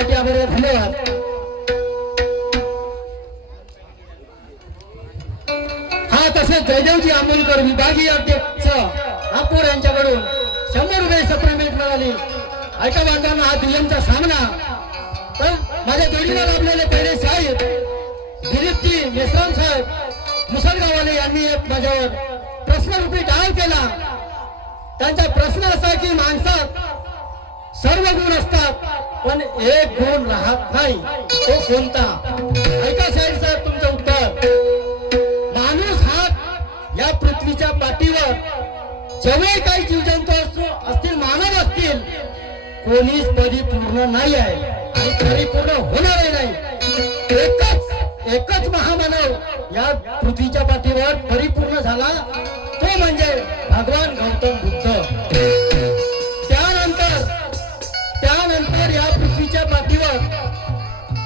पाट्याबरोबर धन्यवाद. हा तसेच जयदेवजी आंबोलकर विभागीय अध्यक्ष नागपूर यांच्याकडून 100 रुपये सप्लिमेंट मिळाली. ऐका बांधवांना, हा दुय्यमचा सामना. तर माझ्या जोडीला लाभलेले पहिले साहेब दिलीपजी मेश्राम साहेब मुसलगाववाले यांनी एक माझ्यावर प्रश्नरूपी डाव केला. त्यांचा प्रश्न असा की माणसात सर्व गुण असतात पण एक गुण राहत नाही, तो कोणता? ऐका साहेब तुमचं उत्तर. माणूस हा या पृथ्वीच्या पाठीवर जेवढे काही जीवजंतू असतील, मानव असतील, कोणीच परिपूर्ण नाही आहे आणि परिपूर्ण होणारही नाही. एकच महामानव या पृथ्वीच्या पाठीवर परिपूर्ण झाला, तो म्हणजे भगवान गौतम बुद्ध. त्यानंतर या पृथ्वीच्या पाठीवर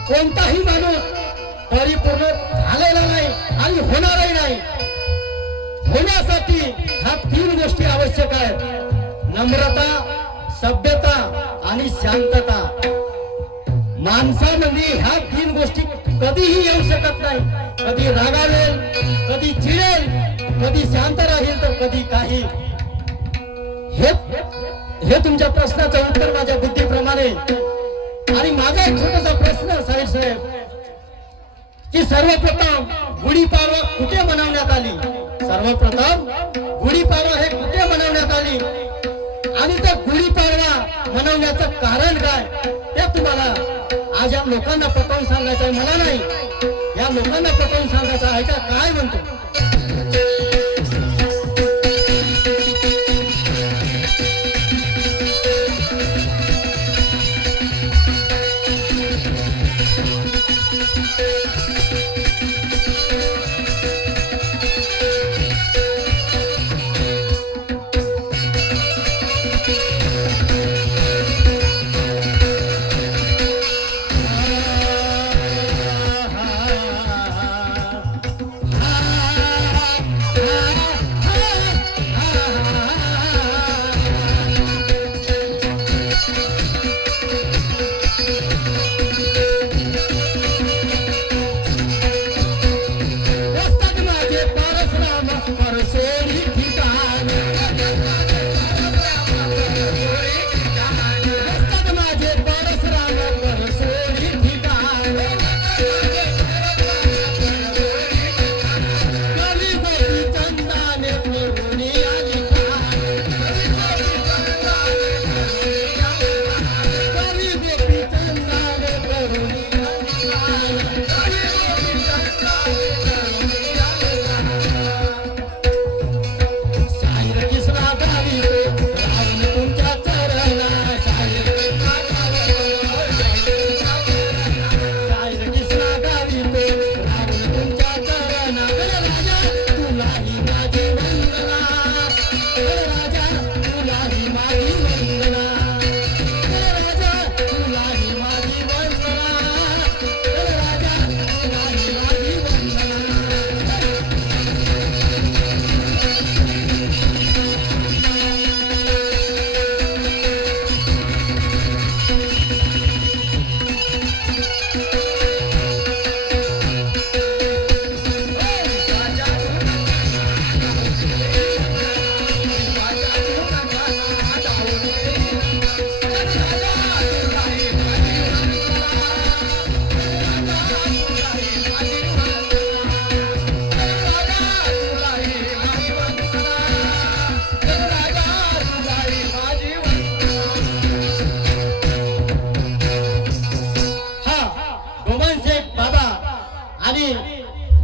कोणताही माणूस परिपूर्ण झालेला नाही आणि होणारही नाही. होण्यासाठी ह्या 3 गोष्टी आवश्यक आहेत: नम्रता, सभ्यता आणि शांतता. माणसामध्ये ह्या 3 गोष्टी कधीही येऊ शकत नाही. कधी रागावेल, कधी चिडेल, कधी शांत राहील, तर कधी काही. हे तुमच्या प्रश्नाचं उत्तर माझ्या बुद्धीप्रमाणे. आणि माझा एक छोटासा प्रश्न साहेब की सर्वप्रथम गुढीपाडवा कुठे मनवण्यात आली? सर्वप्रथम गुढीपाडवा हे कुठे मनवण्यात आली आणि त्या गुढीपाडवा मनवण्याचं कारण काय, ते तुम्हाला आज या लोकांना पटवून सांगायचं आहे. मला नाही, या लोकांना पटवून सांगायचं आहे. का काय म्हणतो?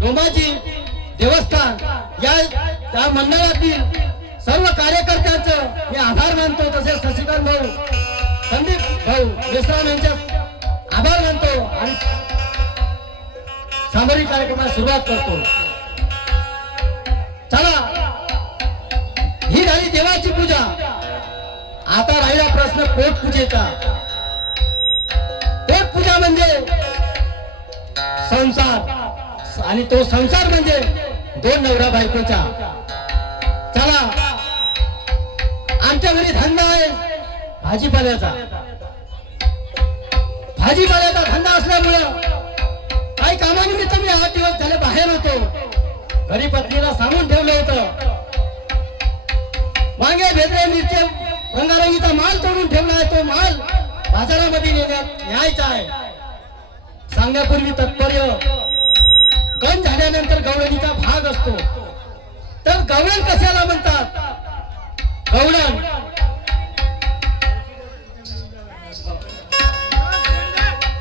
डोंबाजी देवस्थान या मंडळातील सर्व कार्यकर्त्यांचं मी आभार मानतो. तसेच शशिकांत भाऊ, संदीप भाऊ मेश्राम यांच्या आभार मानतो आणि सामूहिक कार्यक्रमाला सुरुवात करतो. चला, ही झाली देवाची पूजा. आता राहिला प्रश्न पोटपूजेचा. पोटपूजा म्हणजे संसार, आणि तो संसार म्हणजे 2 नवरा बायकोचा. चला, आमच्या घरी धंदा आहे भाजीपाल्याचा. भाजीपाल्याचा धंदा असल्यामुळं काही कामानिमित्त मी 8 दिवस झाले बाहेर होतो. घरी पत्नीला सांगून ठेवलं होतं, वांगे भेदरे मिरचे रंगारंगीचा माल तोडून ठेवलाय, तो माल बाजारामध्ये न्यायचा आहे. सांगण्यापूर्वी तात्पर्य गण झाल्यानंतर गवळणीचा भाग असतो. तर गवळण कशाला म्हणतात? गवळण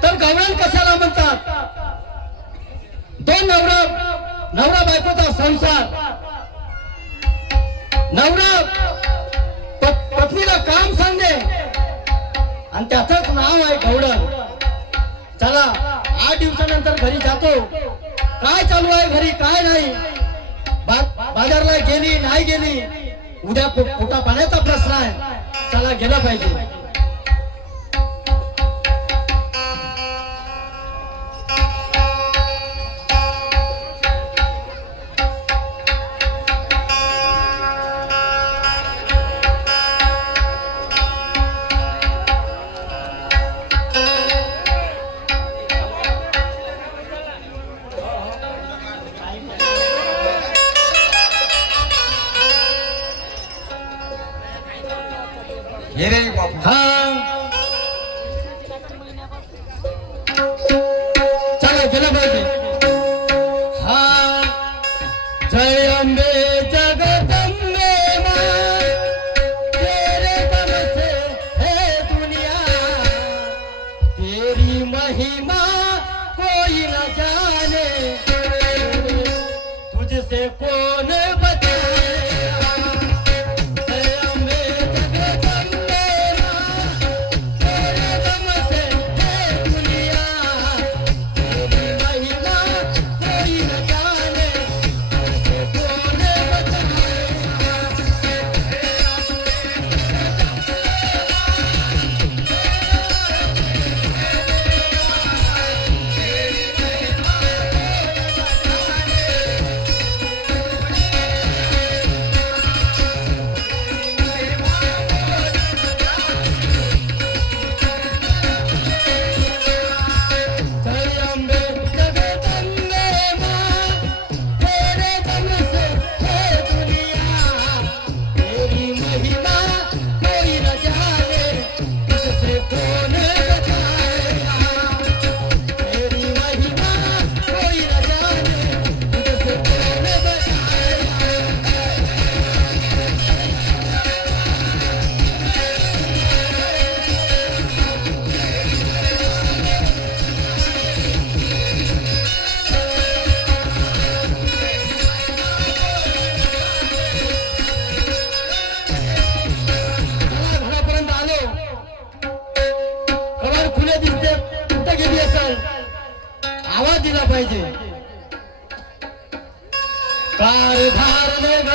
तर गवळण कशाला म्हणतात? दोन नवरा बायकोचा संसार, नवरा पत्नीला काम सांगणे आणि त्याचंच नाव आहे गवळण. चला 8 दिवसानंतर घरी जातो. काय चालू आहे घरी, काय नाही, बाजारला गेली नाही गेली, उद्या पोटा पाण्याचा प्रश्न आहे. चला गेलं पाहिजे. हा चला गेलं पाहिजे. हा जय अंबे जगदंबे मां, तेरे दम से है दुनिया, तेरी महिमा कोई न जाने, तुझसे कौन आवाज दिला पाहिजे. कारभार ग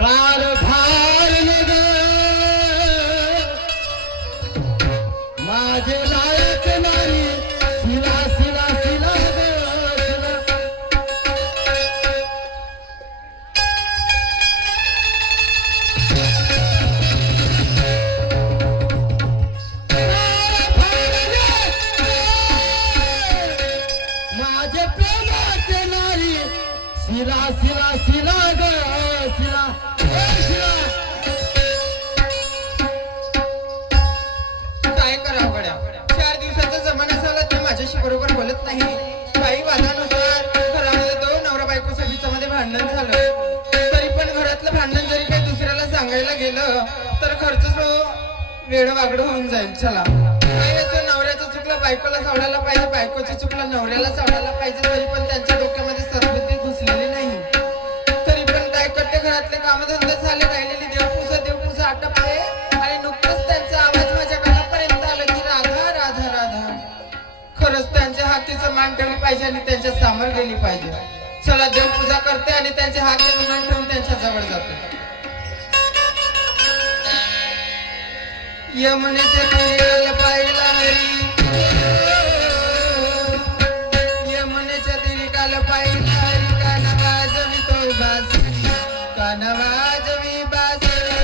कारभार ग माझे लायक नाही, सिला सिला सिला ग माझे प्रेमाचे नारी, सिला सिला सिला ग सिला सिला. काय करावं गड्या, 4 दिवसाचा जमाना झाला ते माझ्याशी बरोबर बोलत नाही. काही वादानुसार घरामध्ये 2 नवरा बायकोच्या बीचामध्ये भांडण झालं. तरी पण घरातलं भांडण जरी काही दुसऱ्याला सांगायला गेलं तर घरचं वेळ वागडं होऊन जाईल. चला काही असं नवऱ्याचं चुकलं बायकोला सावडायला पाहिजे, बायकोचं चुकलं नवऱ्याला सावडायला पाहिजे. तरी पण त्यांच्या डोक्यामध्ये सद्बुद्धी घुसलेली नाही. तरी पण काय करते, घरातले कामधंदे झाले, राहिलेली देवपूजा आटपले आणि नुकतंच त्यांचा आवाज माझ्या कानापर्यंत आला की राधा राधा राधा. खरंच त्यांच्या हातीचं मान ठेवली पाहिजे आणि त्यांच्या समोर गेली पाहिजे. चला देवपूजा करते आणि त्यांच्या हातीचं मान ठेवून त्यांच्या जवळ जाते. यमुनेच्या तीराला पाहिला हरी, यमुनेच्या तीराला पाहिला हरी, काना वाजवी तो बासरी, काना वाजवी बासरी.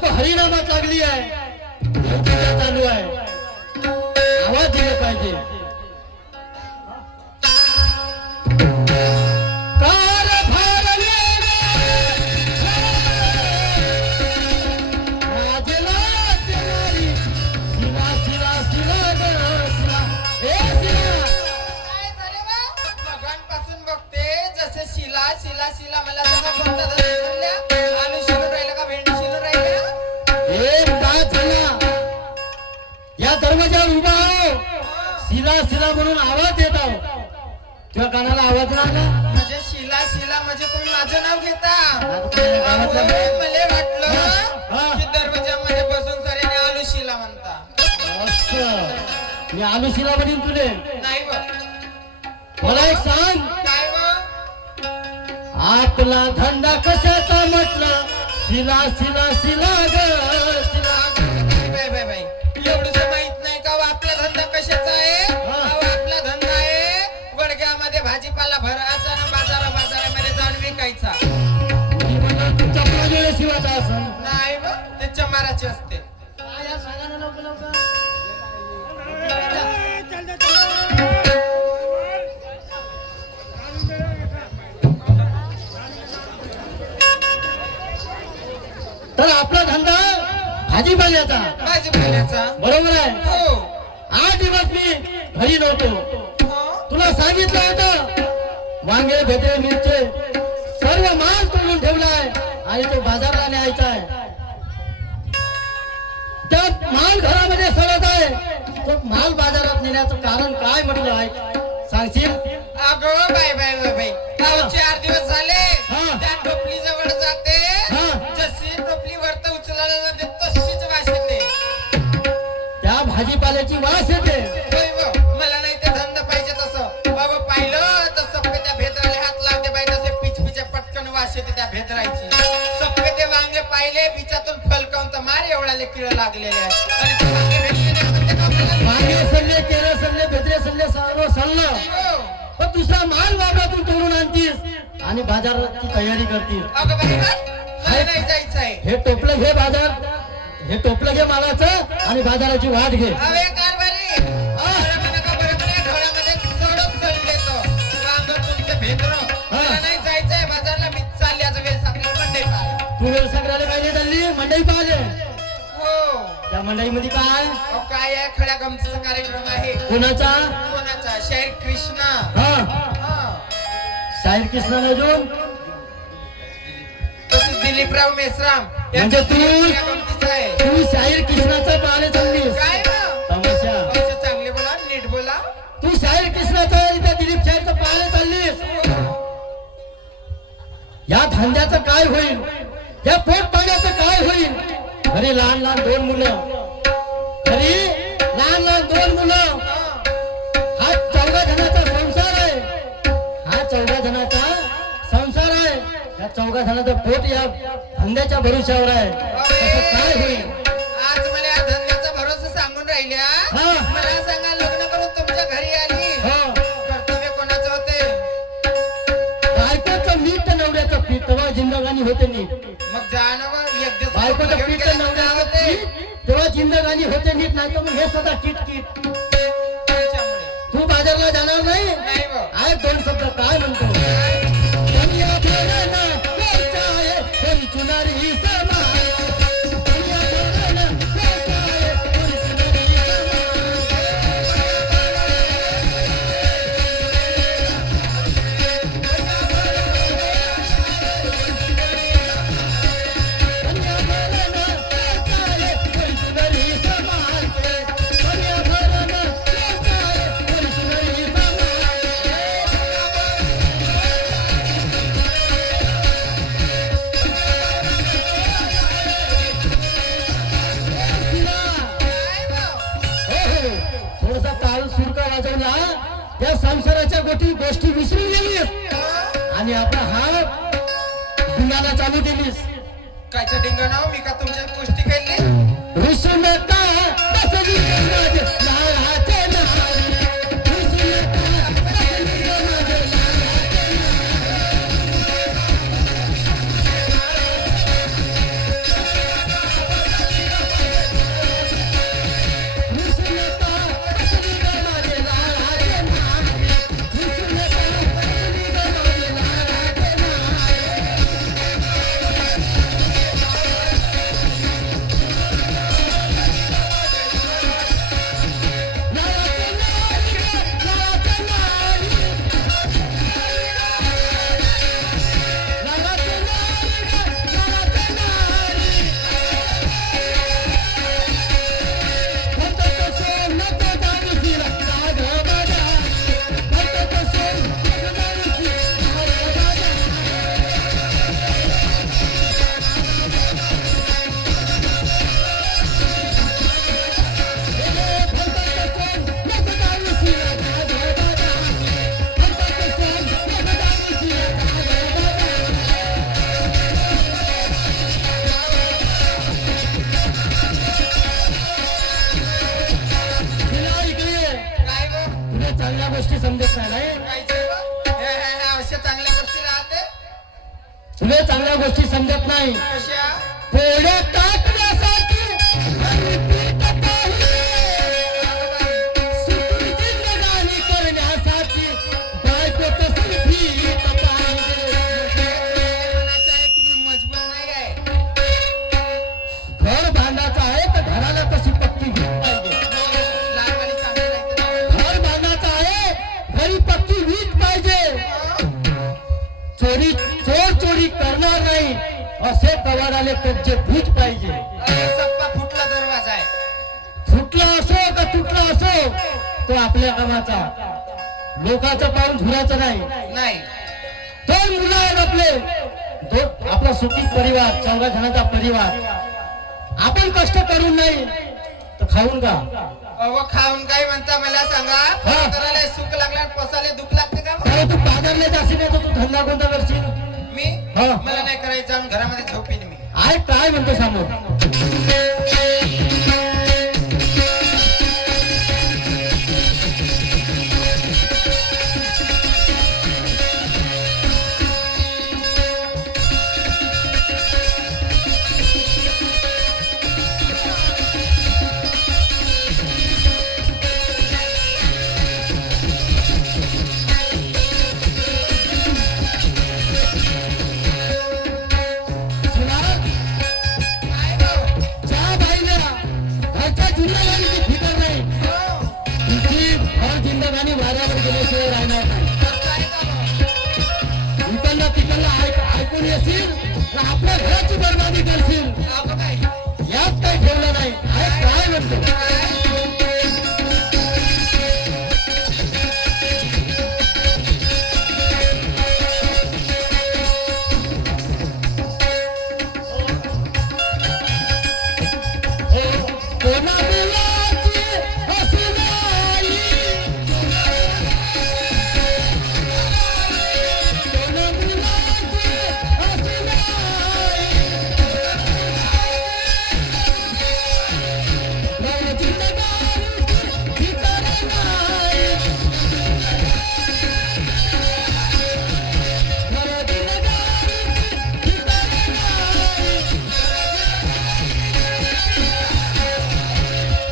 बायको हरिनामात लागली आहे पूजा चालू आहे आवाज दिला पाहिजे कार भारले राजला तेरी शिला शिला शिला ग शिला ए शिला काय झाले बा? मगांपासून बघते जसे शिला शिला शिला मला सगळं बोलतात आलू शिलून राहिलं का भेंडी शिलून राहिलं एक तास झाला या दरवाजावर उभा आहो शिला शिला म्हणून आवाज देत आहो तुझ्या कानाला आवाज लागला म्हणजे शिला शिला म्हणजे तुम्ही माझं नाव घेता गावातलं- अहो, मला वाटलं हा. की दरवाजामध्ये बसून साऱ्याने आलू शिला म्हणता असं मी आलू शिला म्हणीन तुले नाही बा मला एक सांग काय बा आपला धंदा कशाचा म्हटलं शिला शिला शिला ग शिला बाय बाय बाय एवढंच माहित नाही का हो आपला धंदा कशाचा आहे हा. अहो, आपला धंदा आहे वडग्यामध्ये भाजीपाला भरायचा आणि बाजारामध्ये जाऊन विकायचा मी म्हणलं तुमच्या मुलाजवळ शिवाचा असं नाही बा ते चमाराचे असते तर आपला धंदा भाजीपाल्याचा भाजीपाल्याचा बरोबर आहे हो 8 दिवस मी घरी नव्हतो हो तुला सांगितलं होतं वांगे भेटे मिरचे सर्व माल तोडून ठेवलाय आणि तो बाजारला न्यायचा आहे त्या माल घरामध्ये सडत आहे तो माल बाजारात नेण्याचं कारण काय म्हटलं आहे सांगशील अगं बाय बाय बाय बाय अहो 4 दिवस झाले हा. त्या टोपली जवळ जाते हा. जशी टोपली वरत उचलायला जाते तशीच वास येते त्या भाजीपाल्याची वास येते होय व, मला नाही ते धंदा पाहिजे तसं बाबा पाहिलं तर सप्पे त्या भेदराला हात लावते बाई तसे पिचपिच्या पटकन वास येते त्या भेदरायची सप्पे ते वांगे पाहिले पिचातून फलकावून तर मार एवढाले किड लागलेले आहे आणि ते वांगे भेटले नाही म्हणते का मला? वांगे सल्ले केरळ सल्ले भेद्रे सल्ले सर्व सल्लं हो. पण दुसरा माल वावरातून तोडून आणतीस आणि बाजाराची तयारी करतीस अगं बाई बा, मला नाही जायचं आहे हे टोपलं घे बाजार हे टोपलं घे मालाचं आणि बाजाराची वाट घे अवे कारभारी बरं म्हणा का बरं म्हणा घरामध्ये सडक सडले तो वांग तुमचे भेद्र मला नाही जायचंय बाजारला मी चालली आज वेळ सापली मंडई पाहिजे तू व्यवसायाकडे पाहिजे चालली मंडई पाहिजे हो त्या मंडईमध्ये काय अहो, काय आहे खड्या गमतीचा कार्यक्रम आहे कोणाचा कोणाचा शाहीर कृष्णा हा हा शाहीर कृष्ण अजून तसेच दिलीपराव मेश्राम म्हणजे तू- खड्या गमतीचा आहे तू शाहीर कृष्णाचं पाहणे चाललीस काय ना तमाशा असं चांगले बोला नीट बोला तू शाहीर कृष्णाचं आणि त्या दिलीप शाहीरचं पाहणे चाललीस या धंद्याचं काय होईल या पोट पाण्याचं काय होईल घरी लहान लहान 2 मुलं घरी लहान लहान 2 मुलं हा 14 जणांचा संसार आहे हा 14 जणांचा संसार आहे या 14 जणांचं पोट या धंद्याच्या भरोश्यावर आहे त्याचं काय होईल आज मला या धंद्याचा भरोसा सांगून राहिल्या हा. मला सांगा लग्न करून तुमच्या घरी आली हो कर्तव्य कोणाचं होते बायकोचं मीठ नवऱ्याचं पीठ तेव्हा जिंदगानी होते नीट मग जा ना बा, एक दिवस बायकोचं घेऊन पीठ गेला तर नवऱ्याचं होते पीठ तेव्हा जिंदगानी होते नीट नाही तर मग हे सदा किट किट तुमच्यामुळे. तू बाजारला जाणार नाही नाही बा. आहे 2 शब्द काय म्हणतो दुनिया भराना कोणता आहे कोणी चुनारी समा दुनिया भराना कोणता आहे कोणी चुनारी दुनिया भराना कोणता आहे कोणी चुनारी समा दुनिया भराना कोणता आहे कोणी चुनारी समा थोडासा ताल सुरका वाजवला त्या संसाराच्या गोष्टी विसरून गेलीस आणि आपला हा गुन्हा चालू केलीस कायचं धिंगाणा हो, मी का तुमच्या गोष्टी केली रुसू नका बसली माझे लाडाचे नारी. रुसू नका बसली माझे लाडाचे नारी. गोष्टी समजत नाही. कशा पोळ्या टाकण्यासाठी आणि पीठ काही, सुखी जिंदगानी करण्यासाठी बायको तशी भीत पाहिजे. म्हणायचं आहे की मी मजबूर नाही आहे. घर बांधायचं आहे तर घराला तशी पक्की वीट पाहिजे. लहान आणि चांगली नाही तर घर बांधायचं आहे घरी पक्की वीट पाहिजे. चोर चोरी करणार नाही असे कवाडाले कच्चे भूत पाहिजे. सप्पा फुटला दरवाजा आहे. फुटला असो का तुटला असो तो आपल्या कामाचा, लोकांचं पाऊल झुराचं नाही. नाही दोन मुलं आहेत आपले, आपला सुखी परिवार, 14 जणांचा परिवार. आपण कष्ट करून नाही तर खाऊन का? अहो खाऊन काय म्हणता मला सांगा. हा. करायला सुख लागला पोसाले दुःख लागते का अरे तू बाजारला जाशील नाही तर तू धंदा कोणता करशील? मी हा. मला नाही करायचं आणि घरामध्ये झोपीन मी. आहे काय म्हणतो समोर? काय गं? ज्या बाईला घरच्या जिंदगानीची फिकर नाही हो. तिची घर जिंदगानी वाऱ्यावर गेल्याशिवाय राहणार नाही. कसं आहे का मग? इकडनं तिकडनं ऐकून येशील तर आपल्या घराची बरबादी करशील. अहो काय यात काही ठेवलं नाही. आहे काय म्हणतो? कोणा मुलाची हसू नाही, कोणा मुलाची हसू नाही, घर जिंदगानीची फिकर नाही, घर जिंदगानीची फिकर नाही.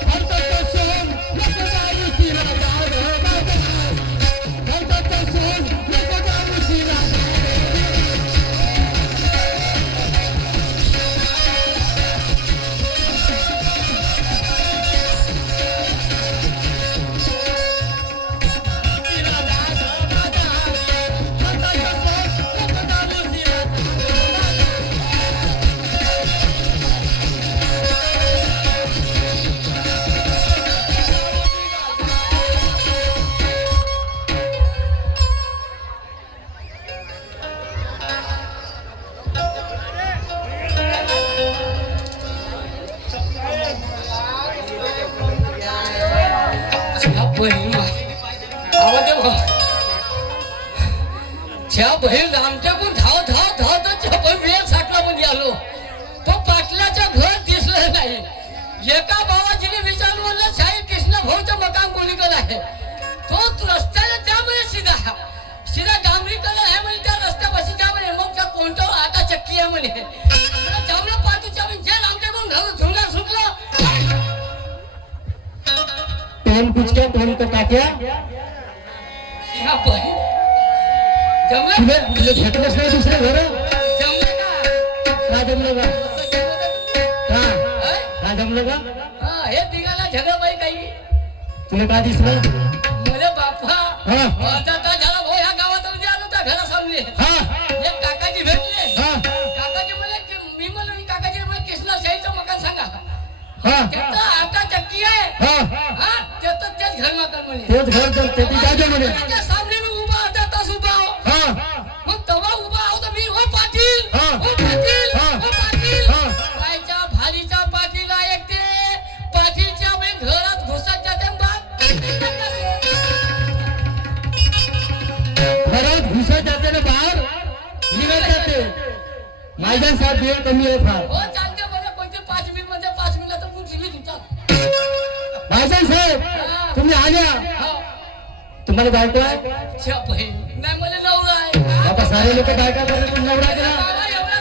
भारताचा सोन नको जाऊ शिरा जाऊ बाजार. भारताचा सोन नको जाऊ शिरा ज्या बहीण आमच्याकडून धाव धाव धाव तर वेळ साठला मध्ये आलो तो पाटलाच्या घर दिसलं नाही. एका बाबाजीने विचारलं म्हणलं साहेब कृष्ण भाऊचं मकान कोणीकडे आहे. तो रस्त्याला त्यामुळे सीधा डांबरीकडे आहे म्हणे. त्या रस्त्यापाशी त्या म्हणे मग त्या कोणतं आता चक्की आहे म्हणे. चांगलं पाठीच्या म्हणजे आमच्याकडून घर झुंगा सुटलं. पेन कुचक्या पेन का टाक्या ह्या बहीण जमलं तुला भेटलंच नाही दुसरं घर. जमलं का? का जमलं का? हं? का जमलं का? हा, हे दिगाला झगड बाई काही तुला का दिसलं? मला बापा हा. आता झाला भाऊ ह्या गावात आलो त्या घरासामने हा एक काकाजी भेटले. हा काकाजी म्हणे मी म्हणलो काकाजी म्हणे कृष्णा शाहीचं मकान सांगा. हा त्याचं आता चक्की आहे. हा हा त्याचं तेच घर मकान म्हणे. तेच घर तर ते जागे म्हणे. त्याच्या सामने मी उभा अर्धा तास उभा आहो. हा मग तेव्हा उभा आहो तर मी ओ पाटील हा. ओ पाटील हा. ओ पाटील हा. कायच्या भालीच्या पाटीला ऐकते पाटीलच्या मी घरात घुसत जाते घरात घुसत जाते ना बाहेर निघत जाते. माझ्या साथ वेळ कमी आहे फार. हो चालते मध्ये कोणते 5 मिनिट मध्ये 5 मिनिटात तर खूप जीवित होतात. भाईजान साहेब तुम्ही आल्या. हा तुम्हाला बायको आहे? छे बहीण नाही मला नवरा आहे. आता सारे लोक बायका करत नवरा केला. बाबा एवढा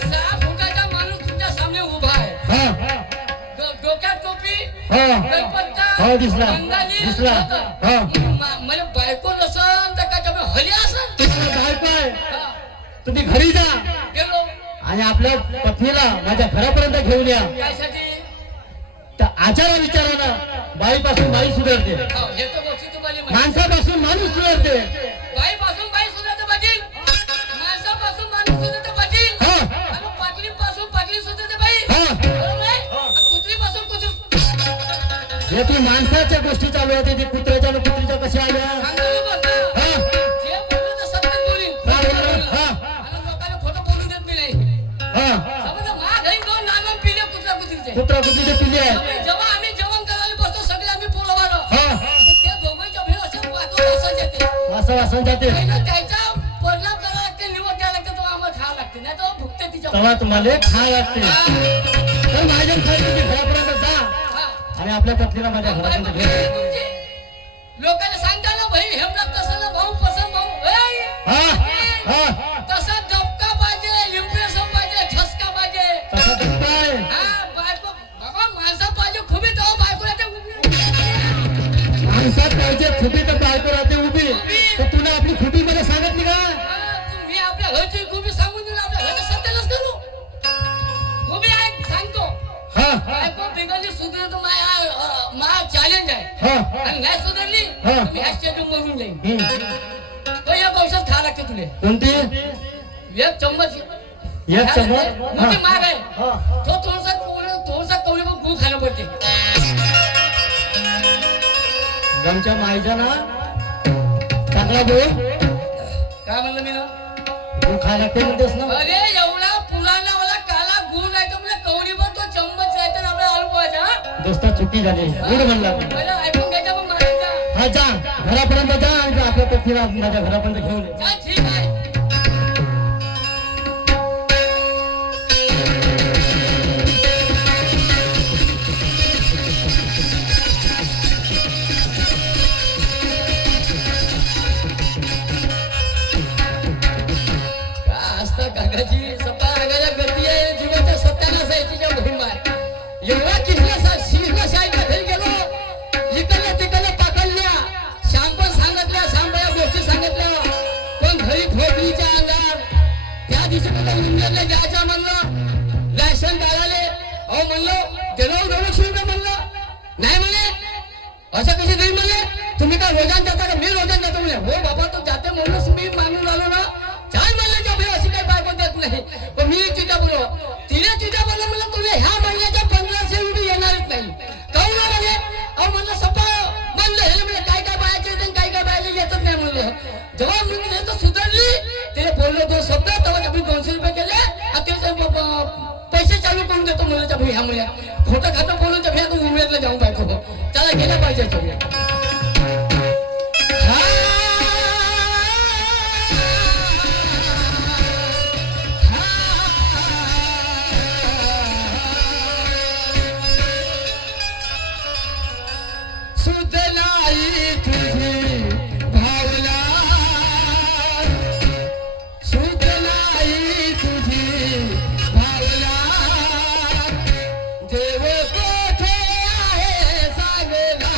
कलकत्ता, हो दिसला बंगाली दिसला होतं. हो मला बायको नसन तर का तुम्ही हली असन तुम्हाला बायको आहे हा, तुम्ही घरी जा गेलो आणि आपल्या पत्नीला माझ्या घरापर्यंत घेऊन या त्यासाठी तर आचारा विचारानं बाईपासून बाई सुधारते हे तर गोष्टी तुम्हाला माहिती. माणसापासून माणूस सुधारते बाईपासून बाई सुद्धा पाटील माणसापासून माणूस सुद्धा पाटील हा आणि पाटलीपासून पाटली सुद्धा बाई हा बरोबर आहे कुत्रीपासून कुत्री हे ती माणसाच्या गोष्टी चालू आहेत ती कुत्र्याच्या आणि कुत्रीच्या कशा आल्या सांगायला बसलं. हा जे बोललं ते सत्य बोलीन. हा, बरोबर. हा. आणि लोकांना खोटं बोलू देत मी नाही हा समजा मा घरी दोन नागम पिले कुत्रीचे कुत्रा कुत्रीचे पिल्ली आहे जेव्हा आम्ही जेवण करायला बसतो सगळे आम्ही पोळवालो हा त्या दोघांच्या भेळ असे वाटून असं येते वासा वासन जाते पहिलं त्याच्या परिणाम करायला लागते निवड द्यायला लागते तो आम्हाला खायला लागते नाही तर भुकते तिच्या तेव्हा तुम्हाला खा लागते तर माझ्या तुम्ही घरापर्यंत जा हा. आणि आपल्या पत्नीला माझ्या घरापर्यंत घे लोकांना सांगता ना भाई हेमला तसं ना भाऊ पसंत भाऊ ए! हा हा तसा दबका पाहिजे इम्प्रेशन पाहिजे ठसका पाहिजे तसा काय हा बायको बाबा माणसा पाहिजे खूप येतो बायको येते माणसात पाहिजे खुबी तर बायको राहते उभी तर तुला आपली खुबी मध्ये सांगितली का मी आपल्या घरची खूप सांगून देऊन आपल्या घरच्या सत्यालाच करू खूप आहे सांगतो हा बायको बिघडली सुधरली तर मा चॅलेंज आहे हा आणि नाही सुधरली हा. तर मी ह्या स्टेजवर मरून जाईन हम्म. तो एक औषध खा लागते तुले कोणती एक चम्मच एक चमच मोठी माग आहे हा तो थोडसा कवले पण गूळ खायला पडते गमच्या मायच्या ना चांगला बोल काय म्हणलं मी ना तू खायला लागते म्हणतेस ना अरे एवढा पुराणा वाला काला गूळ नाही तर म्हणजे कवडी पण तो चम्मच आहे तर आपल्या अनुभवाचा दोस्ता चुकी झाली गुड म्हणला पहिला ऐकून घ्यायचा पण मारायचा हा जा घरापर्यंत जा आणि आपल्या पत्नीला माझ्या घरापर्यंत घेऊन ये. चल ठीक आहे काय असतं काकाजी सत्ता रागाच्या गर्दी आहे जीवाच्या सत्यानाश आहे तिच्या बहीण माय एवढा कृष्ण शाहीच्या घरी गेलो इकडल्या तिकडल्या पाकडल्या श्याम पण सांगितल्या श्यामबाया गोष्टी सांगितल्या पण घरी खोकलीच्या अंगार त्या दिवशी मला इंग्लंडला जायचं म्हणलं लायसन काढाले अहो म्हणलं गेलो डोळं म्हणलं नाही म्हणे असं कशी नाही म्हणे तुम्ही काय रोजान जाता का मी रोजान जातो म्हणे हो बाबा तू जाते म्हणूनच मी मानून आलो ना काय म्हणलं का भाई अशी काही बायको देत नाही पण मी चिता बोलो तिने चिता बोललं म्हणलं तुला ह्या महिन्याच्या 1500 रुपये येणारच नाही काहून ना म्हणे अहो म्हणलं सपा म्हणलं हे म्हणजे काय काय बायाचे येते काय काय बायाचे येतच नाही म्हणलं जेव्हा मी हे तर सुधारली तिने बोललो 2 शब्द तेव्हा मी 200 रुपये केले आणि त्याचे पैसे चालू करून देतो मुलाच्या भाई ह्या मुल्या खोटं खातं बोलून त्या भाई तू उमेदला जाऊन बायको त्याला गेल्या पाहिजे सगळ्या सुधलाई तुझी भावना सुधलाई तुझी भावना देव कोठे आहे सांगना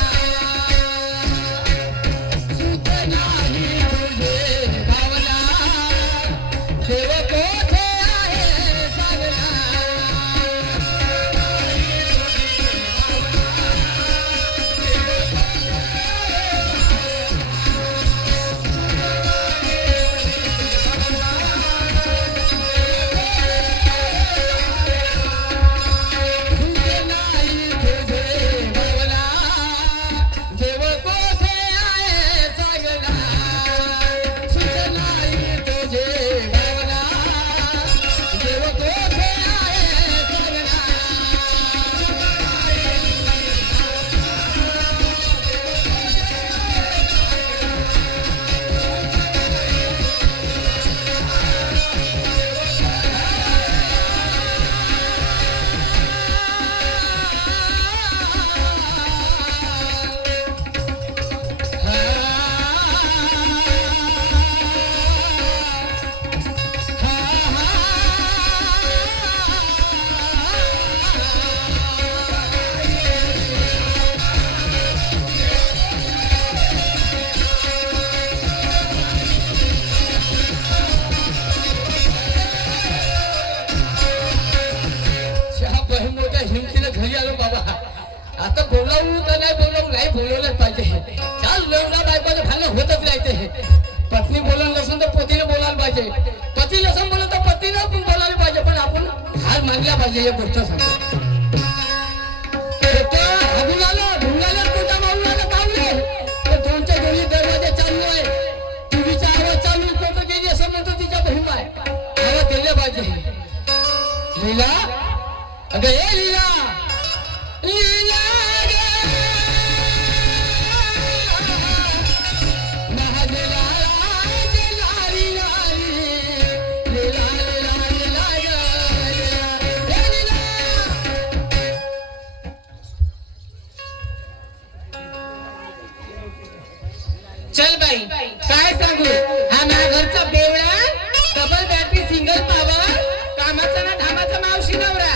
आता बोलावू का नाही बोलावू, नाही बोलवलंच पाहिजे. चाल नवरा बायकोचं भांडण होतच राहते. पत्नी बोलून नसून तर पतीने बोलायला पाहिजे, पती नसून बोलत तर पतीने पण बोलायला पाहिजे. पण आपण हार मानल्या पाहिजे हे गोष्ट सांगतो. दोनच्या दोन्ही दरवाजे चालू आहे, टीव्हीचा आवाज चालू इकडं गेली असं म्हणतो तिच्या बहीण आहे. आवाज दिले पाहिजे. लीला, अगं ए लीला, लीला चल बाई काय सांगू, हा माझ्या घरचा बेवडा, डबल बॅटरी सिंगल पॉवर, कामाचा ना धामाचा मावशी नवरा.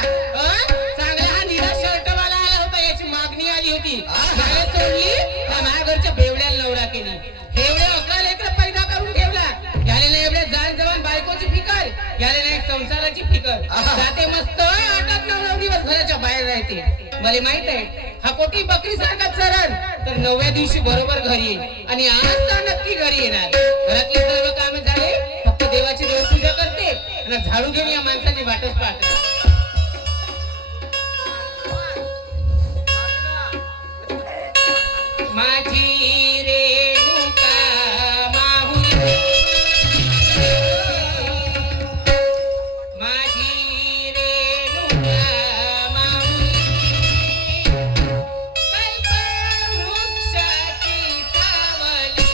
चांगला हा निळा शर्ट वाला आला होता, याची मागणी आली होती, मला सोडली. हा माझ्या घरच्या बेवड्याला नवरा केली. एवढे 11 लेकरं पैदा करून ठेवला. याले नाही एवढे जाण जवान बायकोची फिकर, याले नाही संसाराची फिकर. जाते मस्त 8-9 दिवस घराच्या बाहेर राहते. मला माहित आहे हा कोटी बकरी सारखा चरण, तर 9व्या दिवशी बरोबर घरी येईल. आणि आज तर नक्की घरी येणार. घरातले सर्व कामे झाले, फक्त देवाची देवपूजा करते आणि झाडू घेऊन या माणसाची वाटच पाहते. माझी रेणुका माहुली, माझी रेणुका माहुली, कल्पवृक्षाची सावली,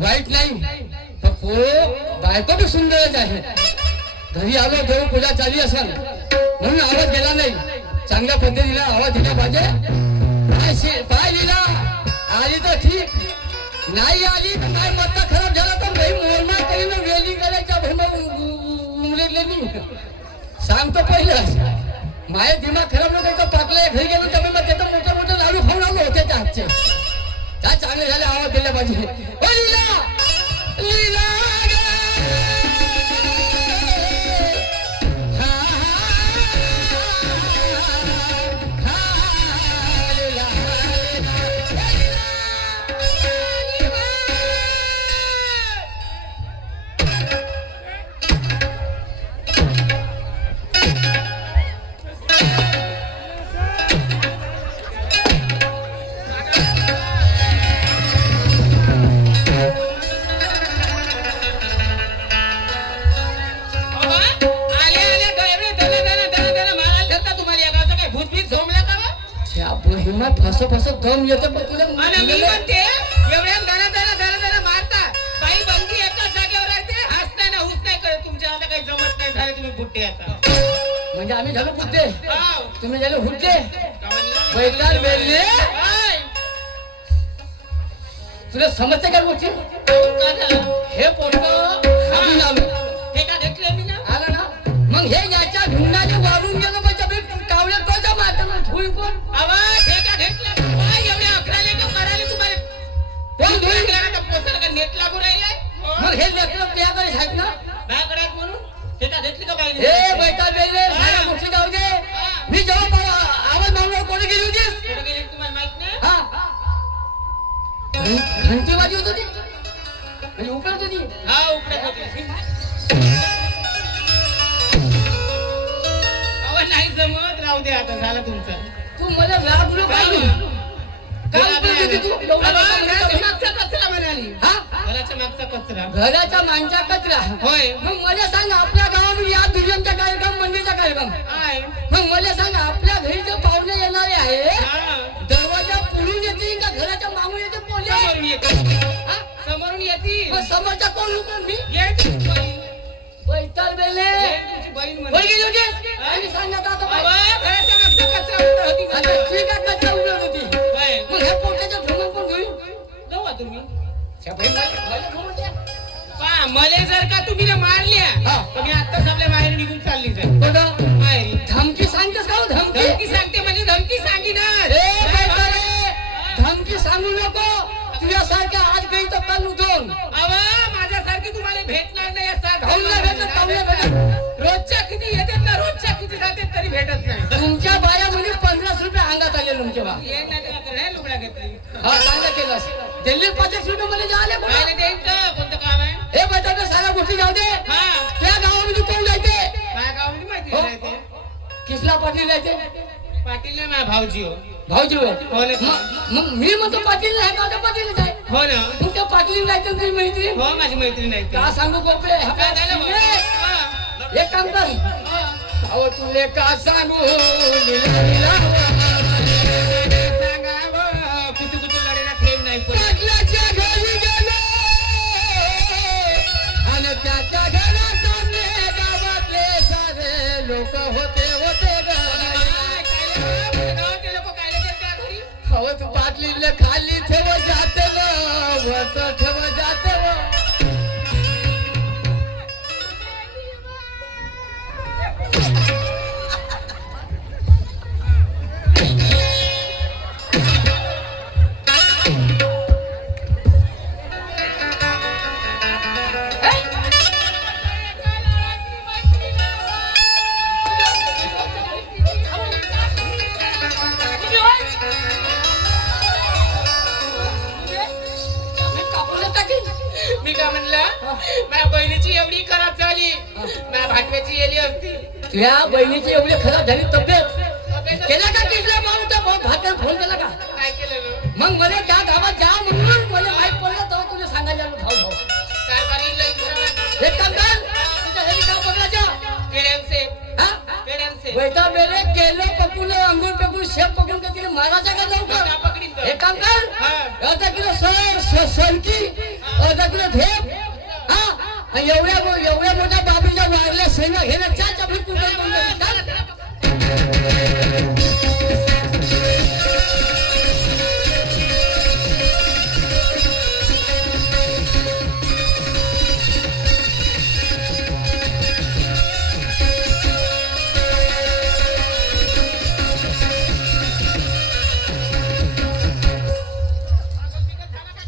वाईट नाही, पण बायको बी सुंदरच आहे. घरी आलो देव पूजा चालली असेल म्हणून आवाज गेला नाही. चांगल्या पद्धतीने आवाज दिला पाहिजे. पाय लिहिला आली तर ठीक, नाही आली तर काय मत्ता खराब झाला तर भाई मोरमार करीन, वेली करायच्या उमलेले मी सांगतो पहिलं. माझे दिमाग खराब नव्हतं, पाकलं घरी गेलो त्यामुळे मग त्याचं मोठं मोठं लाडू खाऊन आलो होते त्या हातचे. त्या चांगले झाले आवाज दिला पाहिजे. ओ लीला, लीला फस दम येतं पण तुला आणि मी म्हणते एवढ्या दना मारता बाई बंदी एकाच जागेवर राहते, हसताय ना हुस नाही करत. तुमच्या आता काही जमत नाही झाले, तुम्ही बुट्टे आता. म्हणजे आम्ही झालो बुट्टे, हाव. तुम्ही झाले हुट्टे. का म्हणलं? बैठणार बेरले हाय. तुला समजते का गोष्टी? का झालं? हे पोटं खाऊन आलो, हे का घेतलं मी ना? आलं ना. मग हे याच्या ढुंगाने वारून गेलं पाहिजे. कावल्या तोच्या माताला धुई कोण? आवाज हे का घेतलं? बाई एवढ्या 11 लेकरं मराले तुम्हाला. कोण धुई? का पोचायला का नेट लागू राहिलाय? मग हे लेकरं त्याकडे आहेत ना. माझ्याकडे आहेत म्हणून हे का घेतली का बाईने? हे बैठा बेरले साऱ्या गोष्टी जाऊ दे. मी जेव्हा आवाज मागणार कोणी गेली होतीस? कुठे गेली तुम्हाला माहित नाही? हा घंटी वाजी होत होती म्हणजे उकडत होती. हा उपडत होती. अहो नाही जमत, राहू दे आता, झालं तुमचं. तू मला रागलो काय काय उपयोग होती तू एवढा घराच्या मागचा कचरा म्हणाली हा घराच्या मागचा कचरा घराच्या माणसा कचरा होय मग मला सांग आपल्या गावामध्ये या दुर्गमचा कार्यक्रम मंदिरचा कार्यक्रम आहे मग मला सांग आपल्या घरी जे पाहुणे येणारे आहे हा. दरवाजा पुढून येतील का घराच्या मागून येते पोले समोरून येते हा? समोरून येतील मग समोरचा कोण होतो मी ये तुमची बहीण. पैताल बेले ये तुमची बहीण बोल म्हणे. गेली होती आणि सांगण्यात आता बाबा, बाई. घराच्या मागचा कचरा उडत होती आता म्हणे. ठीक आहे कच्चा उडत होती होय. मग हे पोट्याच्या भ्रमण कोण होईल जाऊ का तुम्ही बाई, मला भ्रमण द्या. पहा, मले जर का तुम्ही ना मारल्या हा. तर मी आत्ताच आपल्या बाहेर निघून चालली जाईल बघा माहेरी धमकी सांगतेस का हो, धमकी धमकी सांगते म्हणजे धमकी सांगी ना ए बाई, धमकी सांगू नको तुझ्यासारख्या आज काही तर काल उठून माझ्यासारखी तुम्हाला भेटणार नाही काहून नाही भेटत, काहून नाही भेटत? रोजच्या किती येतात ना रोजच्या किती जातात तरी भेटत नाही तुमच्या बायामध्ये 50 रुपये अंगात आले तुमच्या बा ये ना त्याला कर, हे लुगड्या घेतली हा चांगलं केलंस दिल्लीत 50 रुपये मध्ये आले काय कोणा रे देईन का कोणतं काम आहे हे बटाटे साऱ्या गोष्टी जाऊ दे हा त्या गावामध्ये कोण जायचे माझ्या गावामध्ये माहिती हो. नाही ते किसला पाटील जायचे पाटील नाही माझा भाऊजी हो भाऊजी होय. हो ना. मग मी म्हणतो पाटील नाही का पाटीलच आहे हो ना मग त्या पाटील जायचं तुम्ही माहिती हो माझी मैत्रीण आहे ती. का सांगू गोपे काय झालं बा? हा. एक काम कर हा. अहो तुले का सांगू लीला लीला सांगा बा, कुठे कुठे लढायला ट्रेन नाही पण पाटलाच्या घरी गेलो आणि त्याच्या घरासमोर गावातले सारे लोक होते ग गावातले लोक काय लागेल त्या घरी अहो तू पाटलीला खाली ठेव जाते वरत ठेव जाते मी काय म्हणलं माझ्या बहिणीची एवढी खराब झाली माझ्या भाटव्याची गेली असती तुझ्या बहिणीची एवढी खराब झाली तब्येत केला का तिसऱ्या माणूस भाकर फोन केला का काय केलं ना मग मला त्या गावात जा म्हणून मला माहित पडलं तेव्हा तुला सांगायला आलो भाऊ भाऊ कारभारी लई खराब एक काम कर तुझ्या घरी काम बघायचं पेड्यांचे हा पेड्यांचे वैता मेले केलं पकून अंगूर पकून शेप पकून का तिने मारायचा का लवकर पकडीन तो. एक काम कर हा. अर्धा किलो सरकी अर्धा किलो धेप हा आणि एवढ्या मोठ्या बाबीच्या वारल्या सैन्य घेणं चार चपली कुठं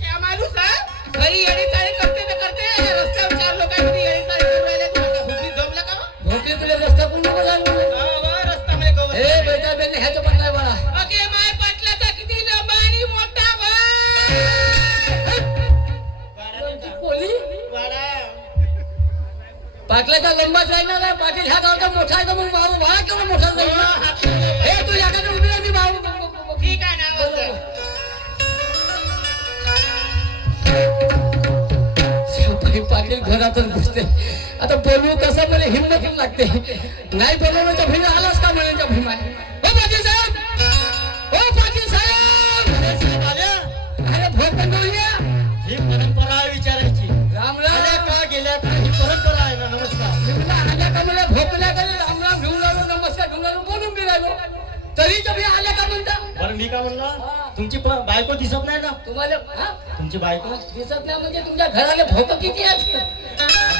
क्या माणूस हा? घरी येडीचाळी करते तर करते आणि रस्त्यावर चार लोकांमध्ये येडीचाळी करून राहिले तुम्हाला भुकली जमलं का हो? भोके तुला रस्ता कोण नको जायला रस्ता मध्ये गवत ए नाही. बेटा बेने ह्याचं पण नाही बाळा अगे माय पाटलाचा किती लंबा आणि मोठा कोली वाडा पाटलाचा लंबा जायला नाही पाटील ह्या गावचा मोठा आहे तर मग भाऊ भाडा केवढा मोठा जाईल हे तू याकडे उभी राहा मी भाऊ ठीक आहे ना शिवबाई पाटील घरातच घुसते आता बोलू कसं मला हिंमत लागते नाही बोलवण्याच्या भीमा आलाच का म्हणायच्या भीमा हो पाटील साहेब हो पाटील साहेब अरे भोपन बोलूया ही परंपरा आहे विचारायची राम आल्या राम का गेल्या का ही परंपरा आहे ना नमस्कार भीमला आल्या का मला भोकल्या का राम राम घेऊन आलो नमस्कार घेऊन आलो बोलून बी राहिलो तरी तुम्ही आल्या का म्हणता बरं मी काय म्हणलं तुमची बायको दिसत नाही ना तुम्हाला हा तुमची बायको दिसत नाही म्हणजे तुमच्या घराला भोक किती आहेत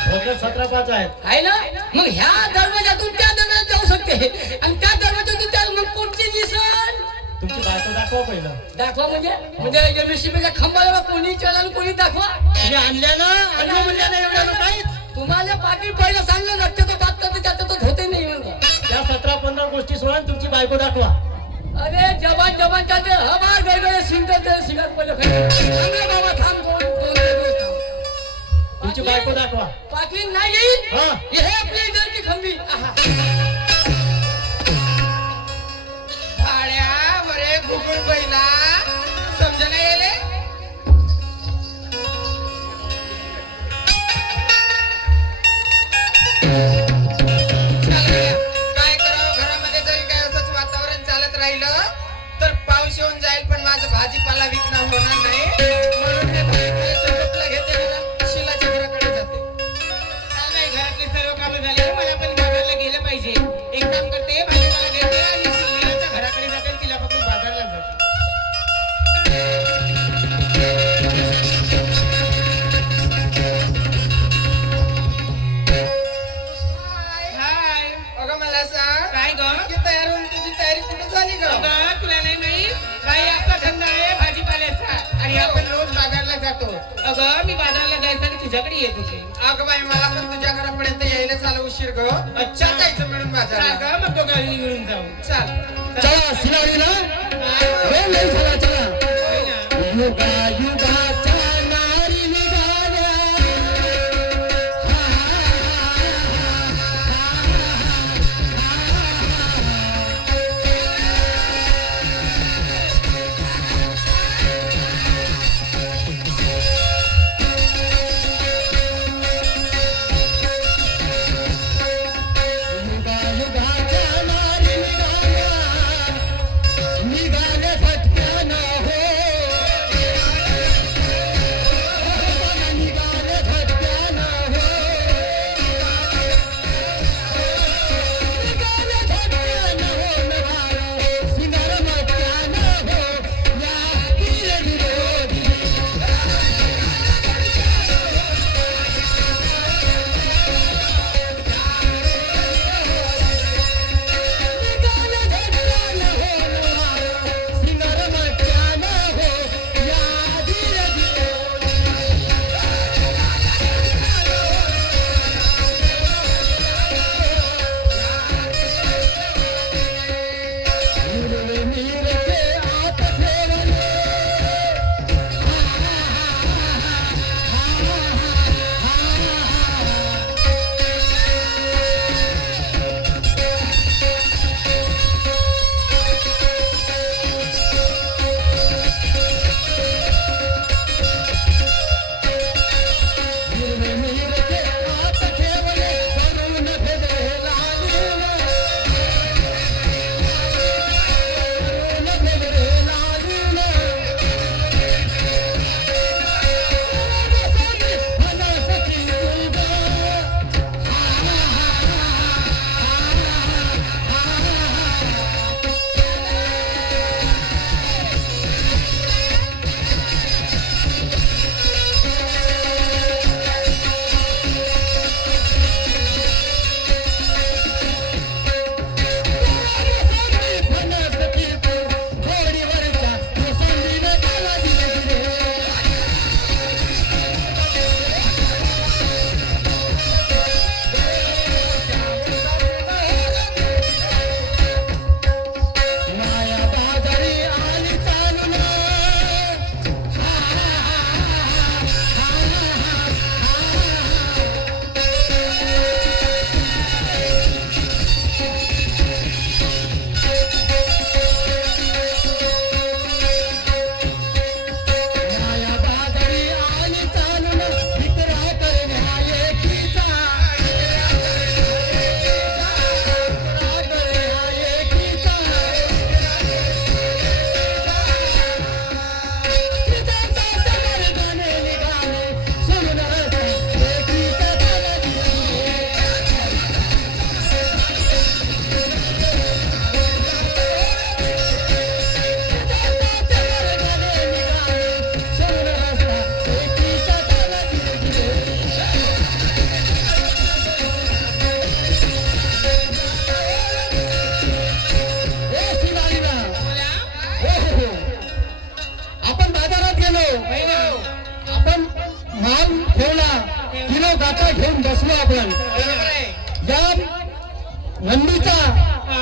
भोगत 17-5 आहेत आहे ना मग ह्या दरवाजातून त्या दरवाजात जाऊ शकते आणि त्या दरवाजातून त्या मग कोणची दिसल तुमची बायको दाखवा पहिलं दाखवा म्हणजे एमएससीबीच्या खांबाला कोणी चला कोणी दाखवा तुम्ही आणल्या ना आणलं म्हणल्या ना एवढ्या लोकांनी तुम्हाला पाटील पहिलं सांगलं रक्त तो बात करते त्याचं तो धोते नाही म्हणून त्या 17-15 गोष्टी सोडून तुमची बायको दाखवा अरे जवान चालते हवा गडगडे सिंगात पडलं चांगलं बाबा थांब दोन दिवस थांब. तुमची बायको दाखवा पाटील नाही येईल हा. हे आपली इज्जतची खंबी आहा. भाड्या राहिलं तर पाऊस येऊन जाईल पण माझं भाजीपाला विकणं होणार नाही. म्हणून हे भाजीपाल्याचं टोपलं घेते आणि शिलाच्या घराकडे जाते. चाल बाई, घरातले सर्व कामं झाले, मला पण बाजारला गेलं पाहिजे. एक काम करते, भाजीपाला घेते आणि शिवलीलाच्या घराकडे जाते आणि तिला बघून बाजारला जाते. हाय. अगं मला सांग काय ग? की तयार होऊन तुझी तयारी कुठे झाली ग? अगं, तुला नाही माहित? बाई, आपला धंदा आहे भाजीपाल्याचा आणि आपण रोज बाजारला जातो. अगं, मी बाजारला जायसाठी तुझ्याकडे येत होते. अगं बाई मला पण तुझ्या घरापर्यंत यायला झालं उशीर ग. अच्छा. जायचं मिळून चाल बाजारला. ग, मग दोघांनी मिळून जाऊ. चाल. चला शिलाडीला काय? नाही चला चला होय ना? युगा युगाच्या नारी निघाल्या युगा युगाच्या नारी निघाल्या झटक्यानं हो निघाल्या झटक्यानं हो निघाल्या झटक्यानं हो निघालं सिंगार मटक्यानं हो या विरोधी निघाल्या झटक्यानं हो निघालं सिंगार मटक्यानं हो या विरोधी मुरले नीरचे आत ठेवले मुरले नीरचे आत ठेवले करून भेदे लालून माया बाजारी आली चालून माया बाजारी आली चालून विक्रा करण्या एकीचा विक्रा करण्या एकीचा सिद्धार्थाच्या मार्गाने निघाले सोडून रस्ते एकीचा दादा सिद्धार्थाच्या मार्गाने निघाले सोडून रस्ता एकीचा दादा ए शिवाजीला बोला. हो हो हो आपण बाजारात गेलो आपण माल ठेवला किलो गाठा घेऊन बसलो आपण बरोबर आहे. या मंडीचा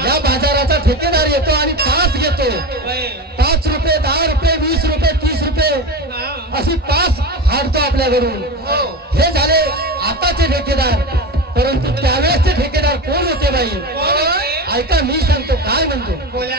या बाजाराचा ठेकेदार येतो आणि पास घेतो होय. 5 रुपये 10 रुपये 20 रुपये 30 रुपये हा. अशी पास फाडतो आपल्याकडून हो. हे झाले आताचे ठेकेदार परंतु त्यावेळेसचे ठेकेदार कोण होते बाई कोण होते? ऐका मी सांगतो काय म्हणतो बोला.